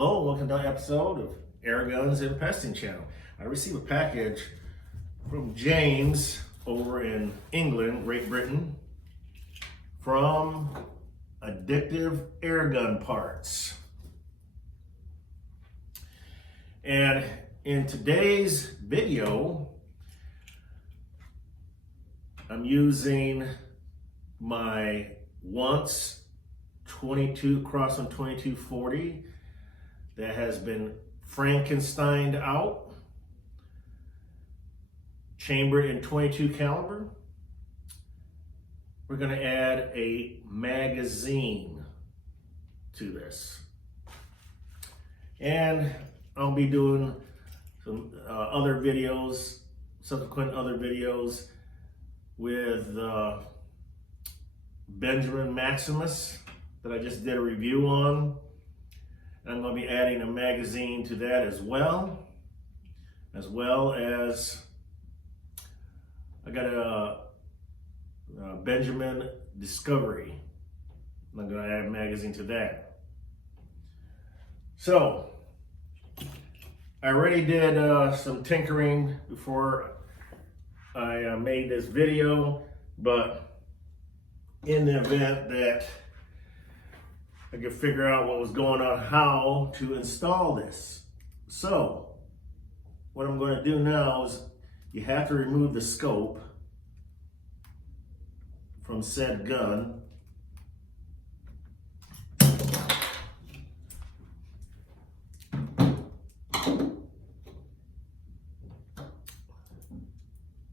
Hello, welcome to another episode of Airguns and Pesting Channel. I received a package from James over in England, Great Britain, from Addictive airgun parts. And in today's video, I'm using my once 22 Crosman 2240 that has been Frankensteined out, chambered in 22 caliber. We're going to add a magazine to this, and I'll be doing some other videos, subsequent other videos with Benjamin Maximus that I just did a review on. I'm going to be adding a magazine to that as well as I got a Benjamin Discovery. I'm going to add a magazine to that. So I already did some tinkering before I made this video, but in the event that I could figure out what was going on, how to install this. So what I'm going to do now is you have to remove the scope from said gun.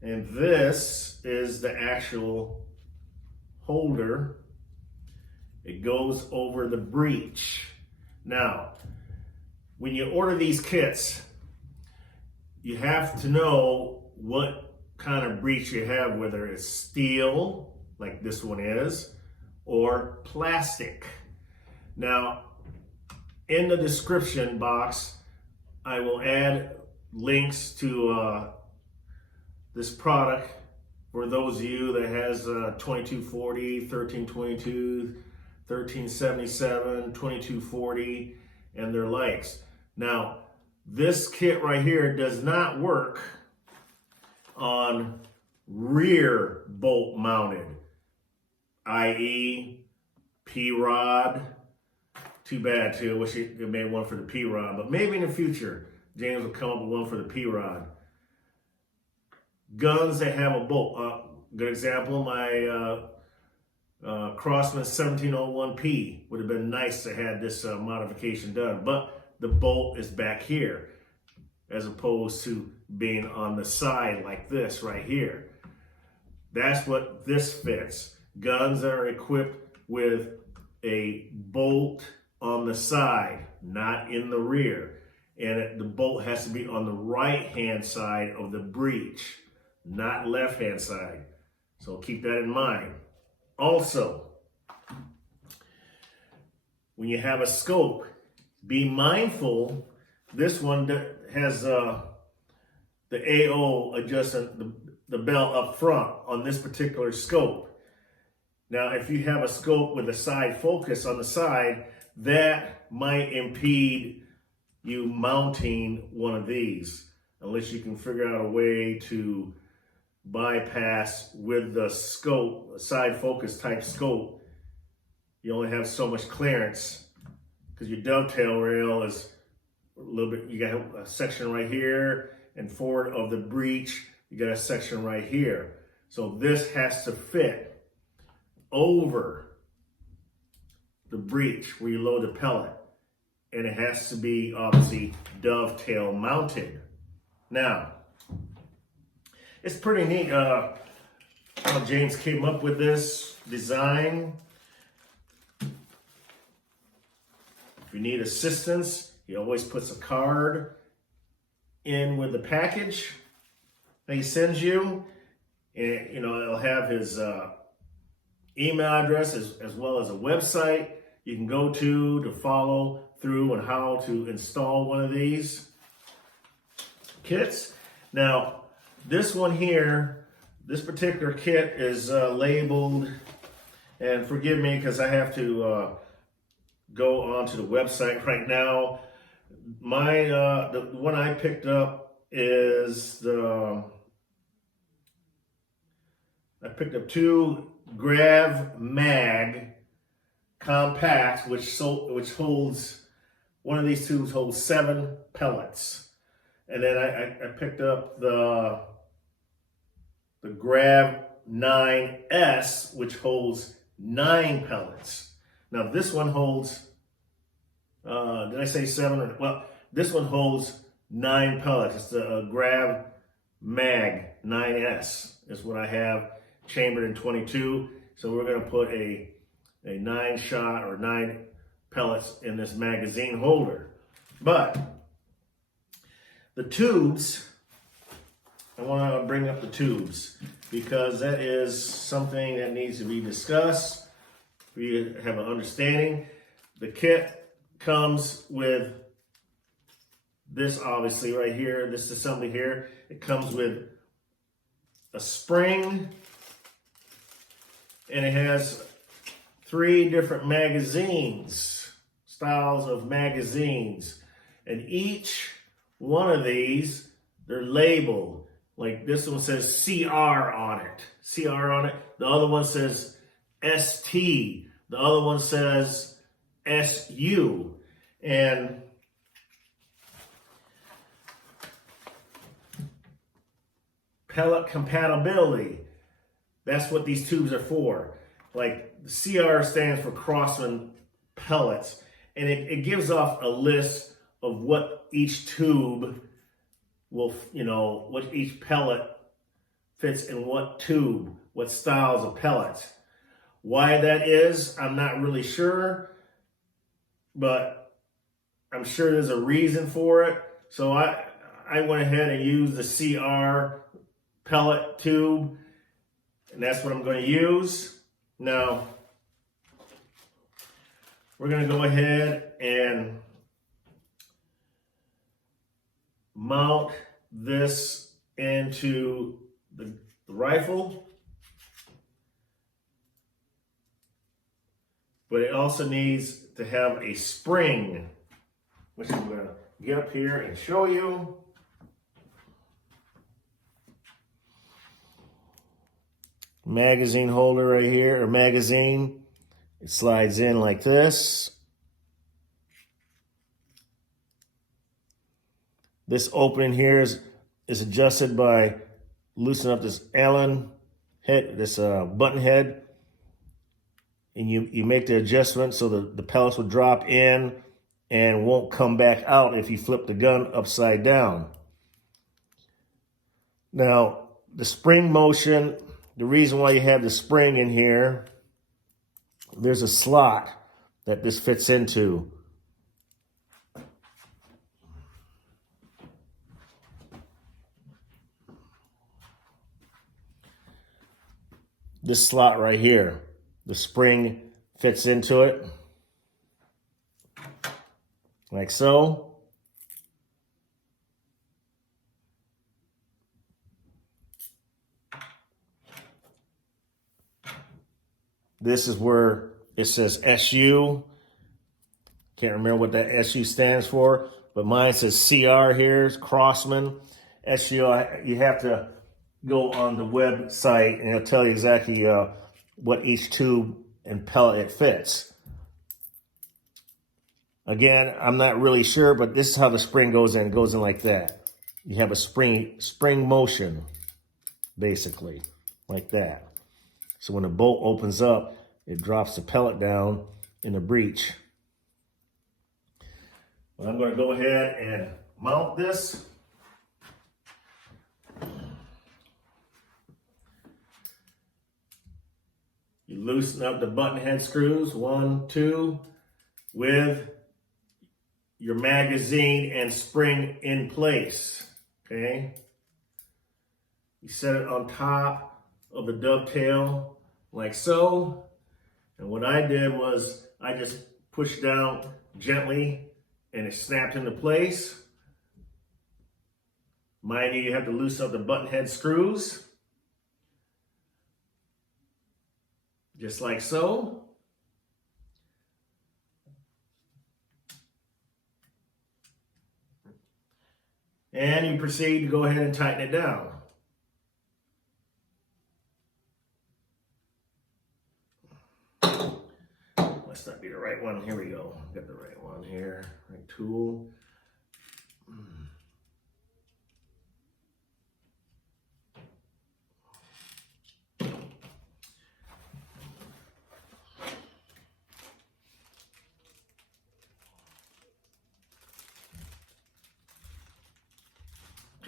And this is the actual holder. It goes over the breech. Now, when you order these kits, you have to know what kind of breech you have, whether it's steel, like this one is, or plastic. Now, in the description box, I will add links to this product for those of you that has 2240, 1322, 1377, 2240, and their likes. Now, this kit right here does not work on rear bolt mounted, i.e. P-rod. Too bad too, I wish they made one for the P-rod, but maybe in the future, James will come up with one for the P-rod. Guns that have a bolt, good example, my Crosman 1701P would have been nice to have this modification done, but the bolt is back here as opposed to being on the side like this right here. That's what this fits. Guns that are equipped with a bolt on the side, not in the rear, and the bolt has to be on the right hand side of the breech, not left hand side. So keep that in mind. Also, when you have a scope, be mindful, this one has the AO adjusting the bell up front on this particular scope. Now, if you have a scope with a side focus on the side, that might impede you mounting one of these, unless you can figure out a way to bypass with the scope, a side focus type scope. You only have so much clearance because your dovetail rail is a little bit, you got a section right here, and forward of the breech, you got a section right here. So this has to fit over the breech where you load the pellet, and it has to be obviously dovetail mounted. Now, it's pretty neat how James came up with this design. If you need assistance, he always puts a card in with the package that he sends you. And, you know, it'll have his email address as well as a website you can go to follow through on how to install one of these kits. Now, this one here, this particular kit is labeled, and forgive me because I have to go onto the website right now The one I picked up is I picked up two Grav Mag compacts, which holds, one of these tubes holds 7 pellets. And then I picked up the Grav 9S, which holds 9 pellets. Now this one holds, did I say 7? Or, well, this one holds 9 pellets. It's the Grav Mag 9S is what I have, chambered in 22. So we're going to put a 9 shot or 9 pellets in this magazine holder. But the tubes, I want to bring up the tubes because that is something that needs to be discussed. We have an understanding. The kit comes with this, obviously, right here, this assembly here. It comes with a spring, and it has 3 different magazines, styles of magazines. And each one of these, they're labeled. Like this one says CR on it. CR on it. The other one says ST. The other one says SU. And pellet compatibility. That's what these tubes are for. Like CR stands for Crosman pellets. And it gives off a list of what each tube will, what each pellet fits in what tube, what styles of pellets. Why that is, I'm not really sure, but I'm sure there's a reason for it. So I went ahead and used the CR pellet tube, and that's what I'm going to use. Now, we're going to go ahead and mount this into the rifle, but it also needs to have a spring, which I'm going to get up here and show you. Magazine holder right here, or magazine. It slides in like this. This opening here is adjusted by loosening up this Allen head, this button head, and you make the adjustment so the pellets will drop in and won't come back out if you flip the gun upside down. Now, the spring motion, the reason why you have the spring in here, there's a slot that this fits into. This slot right here, the spring fits into it, like so. This is where it says SU. Can't remember what that SU stands for, but mine says CR here, it's Crosman. SU, you have to go on the website and it'll tell you exactly what each tube and pellet it fits. Again, I'm not really sure, but this is how the spring goes in. It goes in like that. You have a spring motion, basically, like that. So when the bolt opens up, it drops the pellet down in the breech. Well, I'm going to go ahead and mount this. You loosen up the button head screws, 1, 2, with your magazine and spring in place, okay? You set it on top of the dovetail like so. And what I did was I just pushed down gently and it snapped into place. Mind you, you have to loosen up the button head screws. Just like so. and you proceed to go ahead and tighten it down. Must not be the right one. Here we go. Got the right one here. Right tool.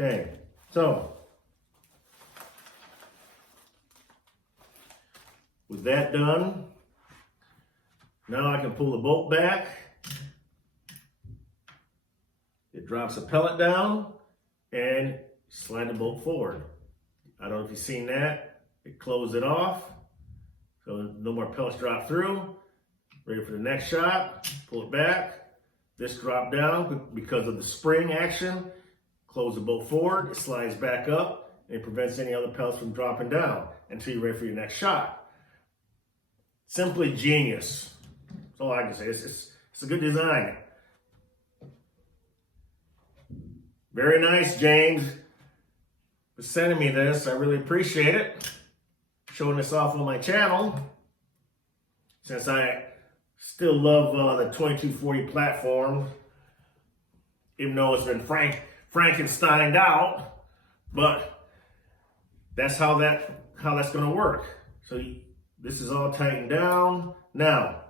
Okay, so with that done, now I can pull the bolt back. It drops a pellet down and slide the bolt forward. I don't know if you've seen that. It closed it off, so no more pellets drop through. Ready for the next shot, pull it back. This dropped down because of the spring action. Close the bolt forward, it slides back up, and it prevents any other pellets from dropping down until you're ready for your next shot. Simply genius. That's all I can say. It's a good design. Very nice, James, for sending me this. I really appreciate it. Showing this off on my channel. Since I still love the 2240 platform, even though it's been Frankensteined out, but that's how that's going to work. So this is all tightened down. Now,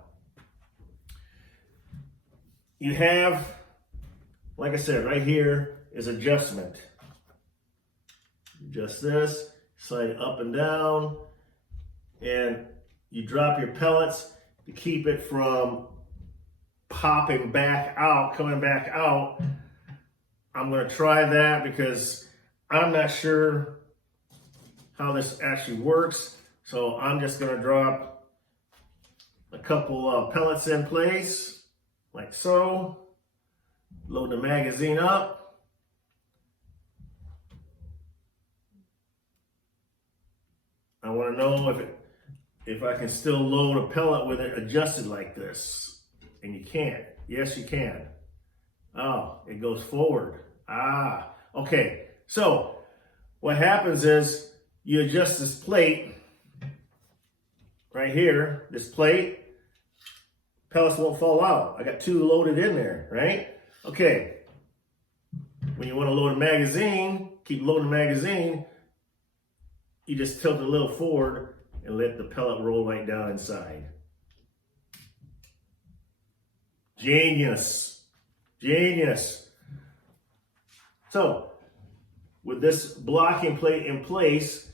you have, like I said, right here is adjustment. Adjust this, slide it up and down, and you drop your pellets to keep it from popping back out, coming back out. I'm going to try that because I'm not sure how this actually works. So I'm just going to drop a couple pellets in place, like so. Load the magazine up. I want to know if I can still load a pellet with it adjusted like this. And you can't. Yes, you can. Oh, it goes forward. Ah, okay. So what happens is you adjust this plate right here, this plate, pellets won't fall out. I got two loaded in there, right? Okay. When you want to load a magazine, keep loading the magazine, you just tilt it a little forward and let the pellet roll right down inside. Genius. Genius. So, with this blocking plate in place,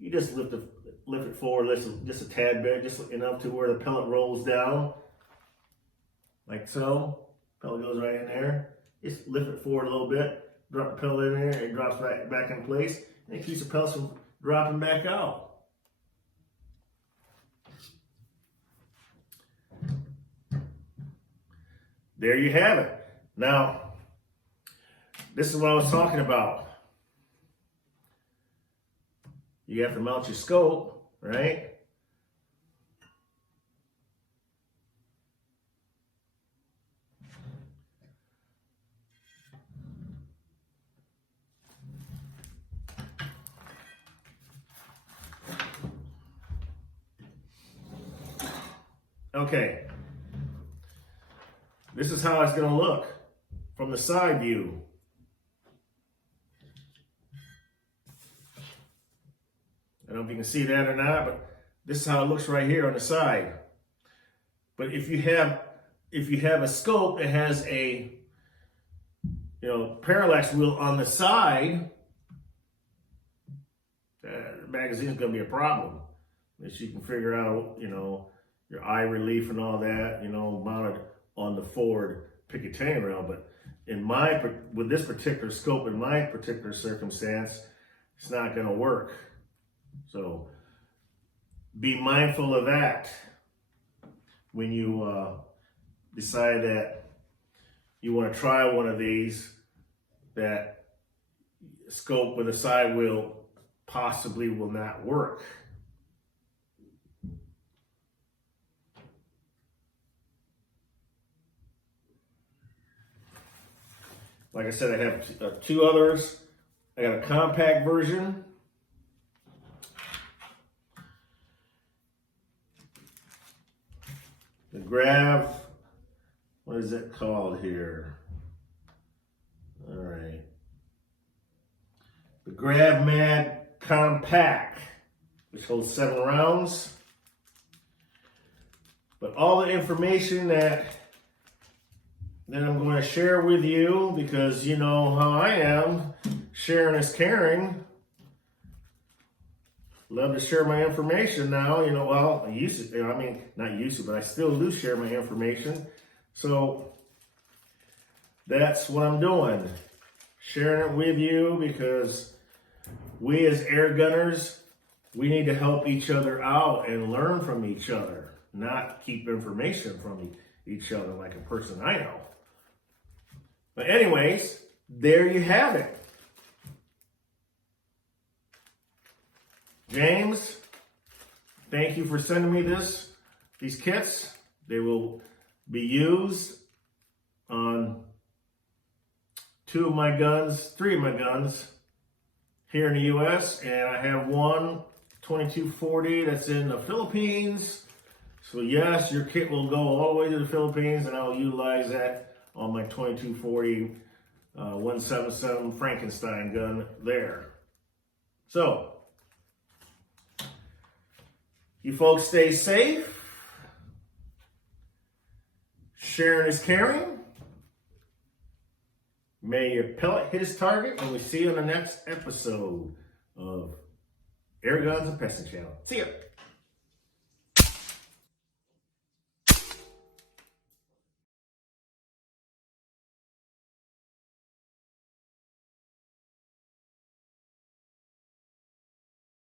you just lift it forward just a tad bit, just enough to where the pellet rolls down, like so. Pellet goes right in there. Just lift it forward a little bit, drop the pellet in there, it drops right back in place, and it keeps the pellets from dropping back out. There you have it. Now, this is what I was talking about. You have to mount your scope, right? Okay. This is how it's going to look from the side view. I don't know if you can see that or not, but this is how it looks right here on the side. But if you have a scope that has a parallax wheel on the side, the magazine is going to be a problem. Unless you can figure out, your eye relief and all that, mounted on the forward Picatinny rail. But with this particular scope, in my particular circumstance, it's not going to work. So be mindful of that when you decide that you want to try one of these, that scope with a side wheel possibly will not work. Like I said, I have two others. I got a compact version. The Grav, what is it called here? All right. The Grav Mag Compact, which holds 7 rounds. But all the information that I'm going to share with you, because you know how I am, sharing is caring. Love to share my information now, you know, well, I used to, I mean, not used to, but I still do share my information. So that's what I'm doing. Sharing it with you because we as air gunners, we need to help each other out and learn from each other, not keep information from each other like a person I know. But anyways, there you have it. James, thank you for sending me these kits. They will be used on 3 of my guns here in the U.S. And I have one 2240 that's in the Philippines. So yes, your kit will go all the way to the Philippines, and I'll utilize that on my 2240 177 Frankenstein gun there. So, you folks stay safe. Sharing is caring. May your pellet hit its target, and we see you on the next episode of Air Guns and Pesting Channel. See ya.